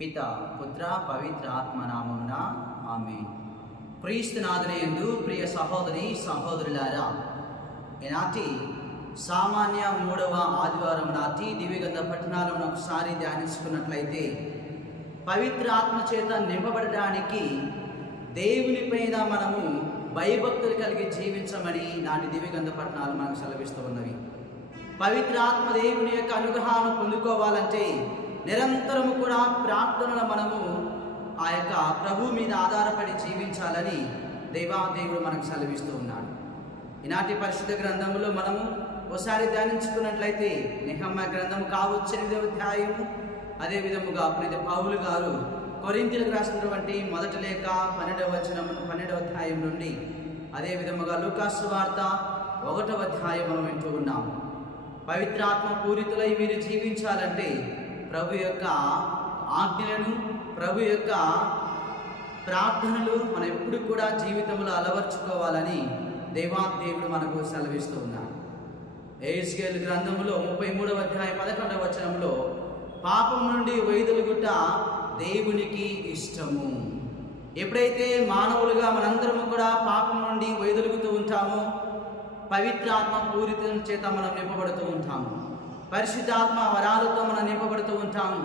పిత పుత్ర పవిత్ర ఆత్మనామమున ఆమె క్రీస్తునాథునేందు ప్రియ సహోదరి సహోదరులారా ఈనాటి సామాన్య మూడవ ఆదివారం నాటి దివ్యగంధ పట్టణాలను ఒకసారి ధ్యానించుకున్నట్లయితే పవిత్ర ఆత్మ చేత నింపబడడానికి దేవుని పైన మనము భయభక్తులు కలిగి జీవించమని నాటి దివ్యగంధ పట్టణాలు మనకు సెలవిస్తూ ఉన్నవి. పవిత్ర ఆత్మ దేవుని యొక్క అనుగ్రహాన్ని పొందుకోవాలంటే నిరంతరము కూడా ప్రార్థనలు మనము ఆ యొక్క ప్రభు మీద ఆధారపడి జీవించాలని దేవాదేవుడు మనకు సెలవిస్తూ ఉన్నాడు. ఈనాటి పరిశుద్ధ గ్రంథంలో మనము ఒకసారి ధ్యానించుకున్నట్లయితే నిహమ్మ గ్రంథం కావచ్చు ఎనిమిదవ అధ్యాయము. అదే విధముగా ప్రతి పౌలు గారు కొరింతలకు రాసినటువంటి మొదటి లేఖ పన్నెండవ వచనము పన్నెండవ అధ్యాయం నుండి అదే విధముగా లూకాసు వార్త ఒకటవ అధ్యాయం మనం వింటూ ఉన్నాము. పవిత్రాత్మ పూరితులై మీరు జీవించాలంటే ప్రభు యొక్క ఆజ్ఞలను ప్రభు యొక్క ప్రార్థనలు మనం ఎప్పుడు కూడా జీవితంలో అలవర్చుకోవాలని దేవాదేవుడు మనకు సెలవిస్తూ ఉన్నాడు. ఏస్కేల్ గ్రంథంలో ముప్పై మూడవ అధ్యాయ పదకొండవ వచనంలో పాపం నుండి వైదొలుగుట దేవునికి ఇష్టము. ఎప్పుడైతే మానవులుగా మనందరము కూడా పాపం నుండి వైదొలుగుతూ ఉంటామో పవిత్రాత్మ పూరితం చేత మనం నింపబడుతూ ఉంటాము. పరిశుద్ధాత్మ వరాలతో మనం నింపబడుతూ ఉంటాము.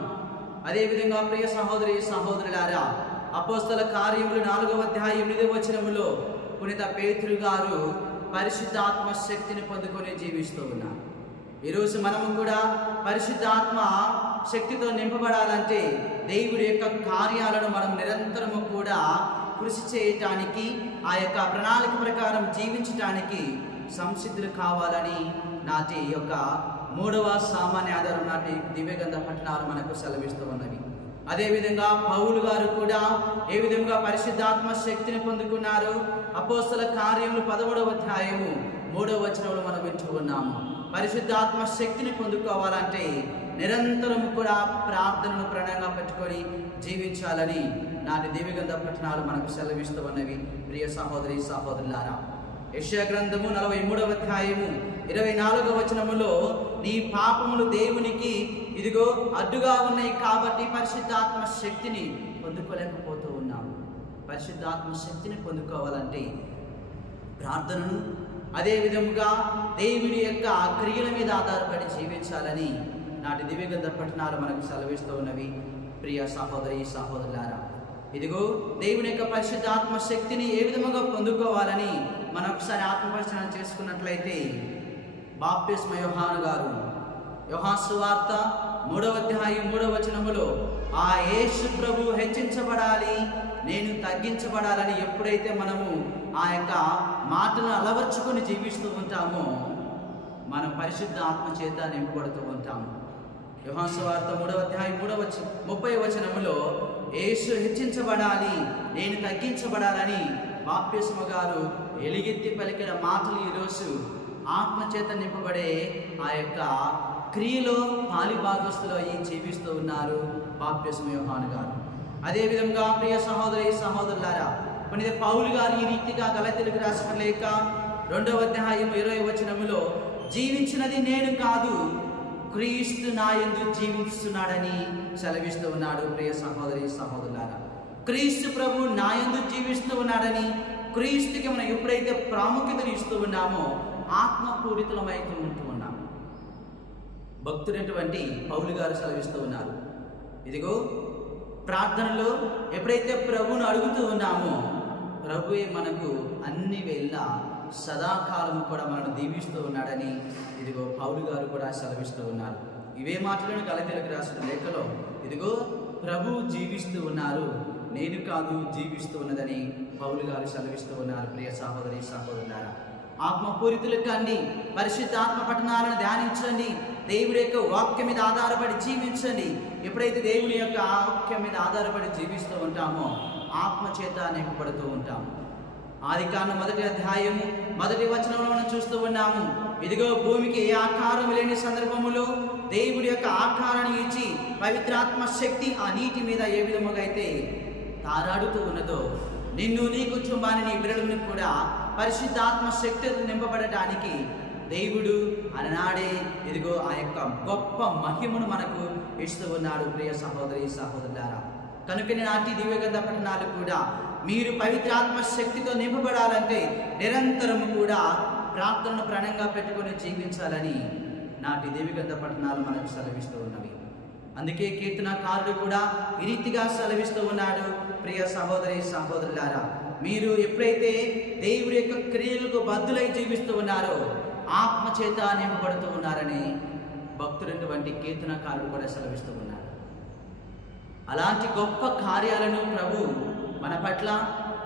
అదేవిధంగా ప్రియ సహోదరి సహోదరులారా అపోస్తల కార్యములు నాలుగవ అధ్యాయం ఎనిమిది వచనములో పునీత పేతురు గారు పరిశుద్ధాత్మ శక్తిని పొందుకొని జీవిస్తూ ఉన్నారు. ఈరోజు మనము కూడా పరిశుద్ధాత్మ శక్తితో నింపబడాలంటే దేవుడి యొక్క కార్యాలను మనం నిరంతరము కూడా కృషి చేయటానికి ఆ యొక్క ప్రణాళిక ప్రకారం జీవించటానికి సంసిద్ధులు కావాలని నాటి యొక్క మూడవ సామాన్య ఆధారం నాటి దివ్యగంధ పట్టణాలు మనకు సెలవిస్తూ ఉన్నవి. అదేవిధంగా పౌలు గారు కూడా ఏ విధంగా పరిశుద్ధాత్మ శక్తిని పొందుకున్నారు? అపోస్తల కార్యములు పదమూడవ అధ్యాయము మూడవ వచనంలో మనం వింటూ ఉన్నాము. పరిశుద్ధాత్మ శక్తిని పొందుకోవాలంటే నిరంతరము కూడా ప్రార్థనను ప్రణంగా పెట్టుకొని జీవించాలని నాటి దేవిగంధ పట్టణాలు మనకు సెలవిస్తూ ఉన్నవి. ప్రియ సహోదరి సహోదరులారా యెషయా గ్రంథము నలభై మూడవ అధ్యాయము ఇరవై నాలుగవ వచనములో నీ పాపములు దేవునికి ఇదిగో అడ్డుగా ఉన్నాయి కాబట్టి పరిశుద్ధాత్మ శక్తిని పొందుకోలేకపోతూ ఉన్నాము. పరిశుద్ధాత్మ శక్తిని పొందుకోవాలంటే ప్రార్థనను అదే విధముగా దేవుడి యొక్క క్రియల మీద ఆధారపడి జీవించాలని నాటి దివ్యగంధ పట్టణాలు మనకు సెలవిస్తూ ఉన్నవి. ప్రియ సహోదరి సహోదరులారా ఇదిగో దేవుని యొక్క పరిశుద్ధాత్మ శక్తిని ఏ విధముగా పొందుకోవాలని మనం ఒకసారి ఆత్మపరిచయం చేసుకున్నట్లయితే బాప్టిస్మ యోహాను గారు. యోహాసు వార్త మూడవ అధ్యాయం మూడవ వచనములో ఆ యేసు ప్రభు హెచ్చించబడాలి నేను తగ్గించబడాలని ఎప్పుడైతే మనము ఆ యొక్క మాటను అలవర్చుకొని జీవిస్తూ ఉంటామో మనం పరిశుద్ధ ఆత్మ చేత నింపబడుతూ ఉంటాము. యోహాసు వార్త మూడవ అధ్యాయం మూడవ ముప్పై వచనములో యేసు హెచ్చించబడాలి నేను తగ్గించబడాలని బాప్టిస్మ గారు ఎలుగెత్తి పలికిన మాటలు ఈరోజు ఆత్మచేత నింపబడే ఆ యొక్క క్రియలో పాలిభాగస్తులు అయ్యి జీవిస్తూ ఉన్నారు బాప్టిస్మ యోహాను గారు. అదేవిధంగా ప్రియ సహోదరి సహోదరులారా పునీత పౌలు గారు ఈ రీతిగా గలతెలుగు రాసిన లేక రెండవ అధ్యాయం ఇరవై వచనములో జీవించినది నేను కాదు క్రీస్తు నాయందు జీవిస్తున్నాడని సెలవిస్తూ ఉన్నాడు ప్రియ సహోదరి సహోదరులారా. క్రీస్తు ప్రభు నాయందు జీవిస్తూ ఉన్నాడని క్రీస్తుకి మనం ఎప్పుడైతే ప్రాముఖ్యతను ఇస్తూ ఉన్నామో ఆత్మపూరితమైతూ ఉంటూ ఉన్నాము భక్తుడైనటువంటి పౌలు గారు సెలవిస్తూ ఉన్నారు. ఇదిగో ప్రార్థనలో ఎప్పుడైతే ప్రభువును అడుగుతూ ఉన్నామో ప్రభువే మనకు అన్ని వేళ సదాకాలం కూడా మనను దీవిస్తూ ఉన్నాడని ఇదిగో పౌలు గారు కూడా సెలవిస్తూ ఉన్నారు. ఇవే మాటలను గలతెలకు రాసిన లేఖలో ఇదిగో ప్రభు జీవిస్తూ ఉన్నారు. నేను కాదు జీవిస్తూ ఉన్నదని పౌలు గారు సెలవిస్తూ ఉన్నారు. ప్రియ సహోదరి సహోదరులారా ఆత్మపూరితులు కండి పరిశుద్ధాత్మ పట్టణాలను ధ్యానించండి దేవుడి యొక్క వాక్యం మీద ఆధారపడి జీవించండి. ఎప్పుడైతే దేవుని యొక్క వాక్యం మీద ఆధారపడి జీవిస్తూ ఉంటామో ఆత్మ చేత నింపబడుతూ ఉంటాము. ఆది కారణం మొదటి అధ్యాయము మొదటి వచనంలో మనం చూస్తూ ఉన్నాము ఇదిగో భూమికి ఏ ఆకారం లేని సందర్భములో దేవుడి యొక్క ఆకారాన్ని ఇచ్చి పవిత్రాత్మ శక్తి ఆ నీటి మీద ఏ విధముగా అయితే తారాడుతూ ఉన్నదో నిన్ను నీ కుటుంబాన్ని నీ బిడ్డలను కూడా పరిశుద్ధాత్మ శక్తి నింపబడటానికి దేవుడు అలనాడే ఇదిగో ఆ యొక్క గొప్ప మహిమను మనకు ఇస్తూ ఉన్నాడు. ప్రియ సహోదరి సహోదరులారా కనుక నాటి దివ్యగంధ పట్టణాలు కూడా మీరు పవిత్రాత్మ శక్తితో నింపబడాలంటే నిరంతరము కూడా ప్రార్థనను ప్రణంగా పెట్టుకొని జీవించాలని నాటి దేవిగంధ పట్టణాలు మనకు సెలవిస్తూ ఉన్నవి. అందుకే కీర్తనకారుడు కూడా ఈ రీతిగా సెలవిస్తూ ఉన్నాడు. ప్రియ సహోదరి సహోదరులారా మీరు ఎప్పుడైతే దేవుడి యొక్క క్రియలకు బద్దులై జీవిస్తూ ఉన్నారో ఆత్మ చేత నింపబడుతూ ఉన్నారని భక్తులటువంటి కీర్తనకారుడు కూడా సెలవిస్తూ ఉన్నారు అలాంటి గొప్ప కార్యాలను ప్రభు మన పట్ల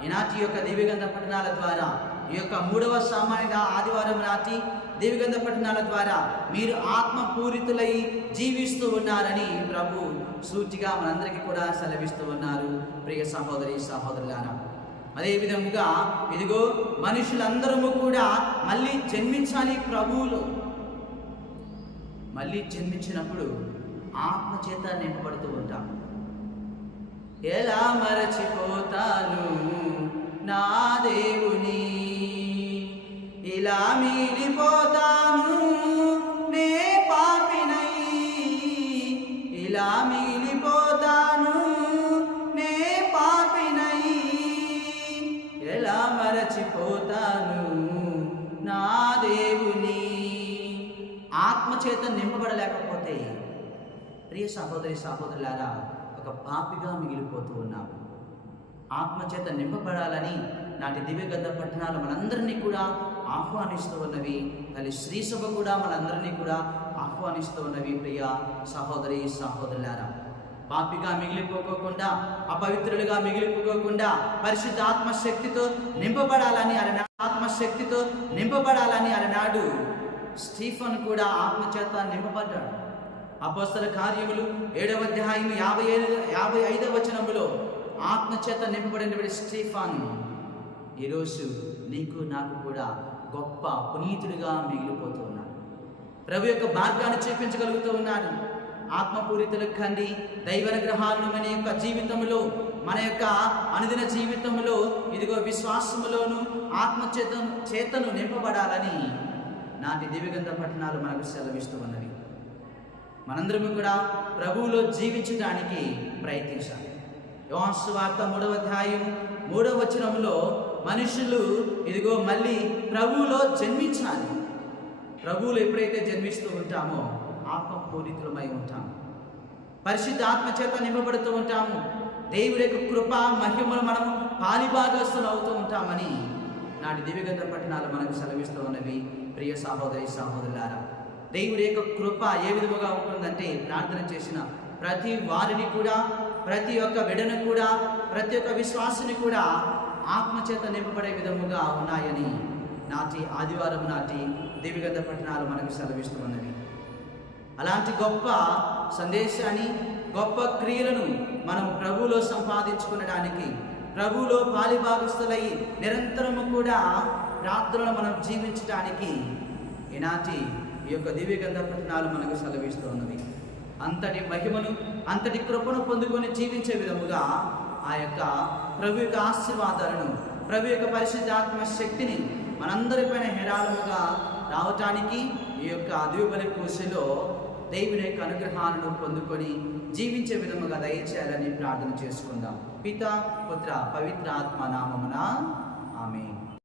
ఈనాటి యొక్క దివ్యగంధ పట్టణాల ద్వారా ఈ యొక్క మూడవ సామాన్య ఆదివారం నాటి దేవిగంధ పట్టణాల ద్వారా మీరు ఆత్మపూరితులై జీవిస్తూ ఉన్నారని ప్రభు సూచిగా మనందరికీ కూడా సెలవిస్తూ ఉన్నారు. ప్రియ సహోదరి సహోదరులారా అదేవిధముగా ఇదిగో మనుషులందరము కూడా మళ్ళీ జన్మించాలి ప్రభువులో. మళ్ళీ జన్మించినప్పుడు ఆత్మచేత నింపబడుతూ ఉంటాం. ఎలా మరచిపోతాను? నా దేవుని ఇలా మిగిలిపోతాను. నే పాపినై. ఇలా మిగిలిపోతాను. నే పాపినై. ఎలా మరచిపోతాను? నా దేవుని. ఆత్మచేత నింపబడలేకపోతే ప్రియ సహోదరి సహోదరులారా ఒక పాపిగా మిగిలిపోతూ ఉన్నాము ఆత్మచేత నింపబడాలని నాటి దివ్యగద్ద పట్టణాలు మనందరినీ కూడా ఆహ్వానిస్తూ ఉన్నవి తల్లి శ్రీసభ కూడా మనందరినీ కూడా ఆహ్వానిస్తూ ఉన్నవి ప్రియ సహోదరి సహోదరులారా. పాపిగా మిగిలిపోకోకుండా అపవిత్రులుగా మిగిలిపోకోకుండా పరిశుద్ధ ఆత్మశక్తితో నింపబడాలని అలనా ఆత్మశక్తితో నింపబడాలని అలనాడు స్టీఫన్ కూడా ఆత్మచేత నింపబడ్డాడు. అపోస్తల కార్యములు ఏడవ అధ్యాయం యాభై ఐదు యాభై ఐదవ వచనములో ఆత్మచేత నింపబడినటువంటి స్టీఫాన్ ఈరోజు నీకు నాకు కూడా గొప్ప పునీతుడిగా మిగిలిపోతూ ఉన్నాడు ప్రభు యొక్క మార్గాన్ని చూపించగలుగుతూ ఉన్నాడు. ఆత్మపూరితుల కండి దైవనుగ్రహాలను మన యొక్క జీవితంలో మన యొక్క అనుదిన జీవితంలో ఇదిగో విశ్వాసములోను ఆత్మచేత చేతను నింపబడాలని నాటి దివ్యగంధ పట్టణాలు మనకు సెలవిస్తూ ఉన్నవి. మనందరము కూడా ప్రభువులో జీవించడానికి ప్రయత్నించాలి. యోహాసు వార్త మూడవ అధ్యాయం మూడవ వచనంలో మనుషులు ఇదిగో మళ్ళీ ప్రభువులో జన్మించాలి. ప్రభువులు ఎప్పుడైతే జన్మిస్తూ ఉంటామో ఆత్మపూరితులమై ఉంటాము. పరిశుద్ధ ఆత్మ చేత నింపబడుతూ ఉంటాము. దేవుడి యొక్క కృప మహిమను మనం పాలిభాగస్తులు అవుతూ ఉంటామని నాటి దివ్యగత పట్టణాలు మనకు సెలవిస్తూ ఉన్నవి. ప్రియ సహోదరి సహోదరులారా దేవుడి యొక్క కృప ఏ విధముగా ఉంటుందంటే ప్రార్థన చేసిన ప్రతి వారిని కూడా ప్రతి ఒక్క విడను కూడా ప్రతి ఒక్క విశ్వాసుని కూడా ఆత్మచేత నింపబడే విధముగా ఉన్నాయని నాటి ఆదివారం నాటి దేవిగత పట్టణాలు మనకు సెలవిస్తున్నవి. అలాంటి గొప్ప సందేశాన్ని గొప్ప క్రియలను మనం ప్రభువులో సంపాదించుకునడానికి ప్రభువులో పాలిభాగస్తులై నిరంతరము కూడా ప్రార్థనలు మనం జీవించడానికి ఈనాటి ఈ యొక్క దివ్యగంధ పట్టణాలు మనకు సెలవిస్తున్నవి. అంతటి మహిమను అంతటి కృపను పొందుకొని జీవించే విధముగా ఆ యొక్క ప్రభు యొక్క ఆశీర్వాదాలను ప్రభు యొక్క పరిశుద్ధాత్మ శక్తిని మనందరిపైన హేరాళముగా రావటానికి ఈ యొక్క అదివబలి పూసలో దేవుని యొక్క అనుగ్రహాలను పొందుకొని జీవించే విధముగా దయచేయాలని ప్రార్థన చేసుకుందాం. పిత పుత్ర పవిత్ర ఆత్మ నామమున